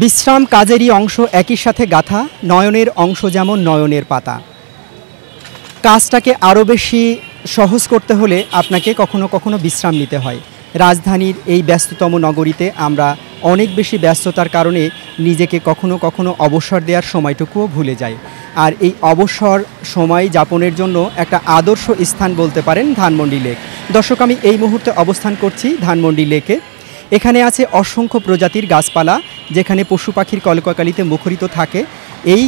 বিশ্রাম কাজেরই অংশ, একই সাথে গাথা, নয়নের অংশ যেমন নয়নের পাতা। কাজটাকে আরও বেশি সহজ করতে হলে আপনাকে কখনো কখনো বিশ্রাম নিতে হয়। রাজধানীর এই ব্যস্ততম নগরীতে আমরা অনেক বেশি ব্যস্ততার কারণে নিজেকে কখনো কখনো অবসর দেওয়ার সময়টুকুও ভুলে যাই। আর এই অবসর সময় যাপনের জন্য একটা আদর্শ স্থান বলতে পারেন ধানমন্ডি লেক। দর্শক, আমি এই মুহূর্তে অবস্থান করছি ধানমন্ডি লেকে। এখানে আছে অসংখ্য প্রজাতির গাছপালা, যেখানে পশু পাখির কলকাকলিতে মুখরিত থাকে। এই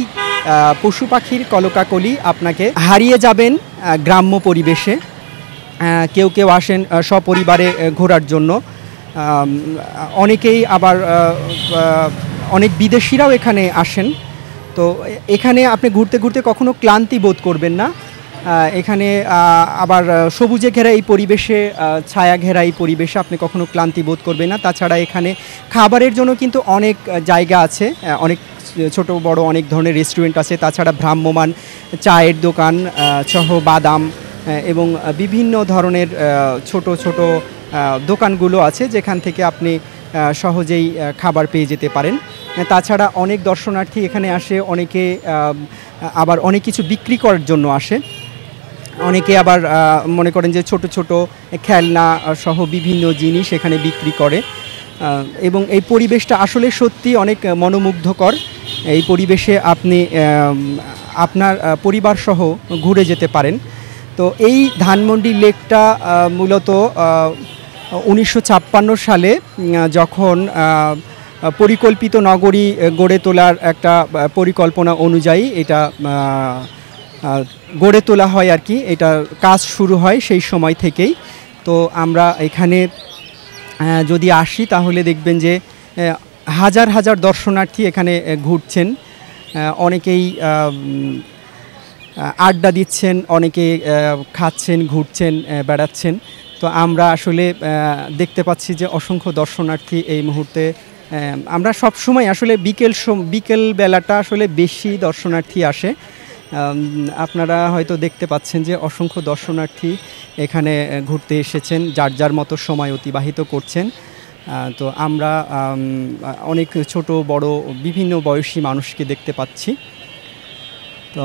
পশু পাখির কলকাকলি আপনাকে হারিয়ে যাবেন গ্রাম্য পরিবেশে। কেউ কেউ আসেন সপরিবারে ঘোরার জন্য, অনেকেই আবার অনেক বিদেশিরাও এখানে আসেন। তো এখানে আপনি ঘুরতে ঘুরতে কখনো ক্লান্তি বোধ করবেন না। এখানে আবার সবুজে ঘেরা এই পরিবেশে, ছায়া ঘেরা এই পরিবেশে আপনি কখনো ক্লান্তি বোধ করবেন না। তাছাড়া এখানে খাবারের জন্য কিন্তু অনেক জায়গা আছে, অনেক ছোট বড় অনেক ধরনের রেস্টুরেন্ট আছে। তাছাড়া ভ্রাম্যমান চায়ের দোকান সহ বাদাম এবং বিভিন্ন ধরনের ছোট ছোট দোকানগুলো আছে, যেখান থেকে আপনি সহজেই খাবার পেয়ে যেতে পারেন। তাছাড়া অনেক দর্শনার্থী এখানে আসে, অনেকে আবার অনেক কিছু বিক্রি করার জন্য আসে। অনেকে আবার মনে করেন যে ছোট ছোট খেলনা সহ বিভিন্ন জিনিস এখানে বিক্রি করে। এবং এই পরিবেশটা আসলে সত্যি অনেক মনোমুগ্ধকর। এই পরিবেশে আপনি আপনার পরিবার সহ ঘুরে যেতে পারেন। তো এই ধানমন্ডি লেকটা মূলত 1956 সালে যখন পরিকল্পিত নগরী গড়ে তোলার একটা পরিকল্পনা অনুযায়ী এটা গড়ে তোলা হয় আর কি। এটা কাজ শুরু হয় সেই সময় থেকেই। তো আমরা এখানে যদি আসি তাহলে দেখবেন যে হাজার হাজার দর্শনার্থী এখানে ঘুরছেন। অনেকেই আড্ডা দিচ্ছেন, অনেকে খাচ্ছেন, ঘুরছেন, বেড়াচ্ছেন। তো আমরা আসলে দেখতে পাচ্ছি যে অসংখ্য দর্শনার্থী এই মুহূর্তে। আমরা সব সময় আসলে বিকেল বেলাটা আসলে বেশি দর্শনার্থী আসে। আপনারা হয়তো দেখতে পাচ্ছেন যে অসংখ্য দর্শনার্থী এখানে ঘুরতে এসেছেন, যার যার মতো সময় অতিবাহিত করছেন। তো আমরা অনেক ছোট বড় বিভিন্ন বয়সী মানুষকে দেখতে পাচ্ছি। তো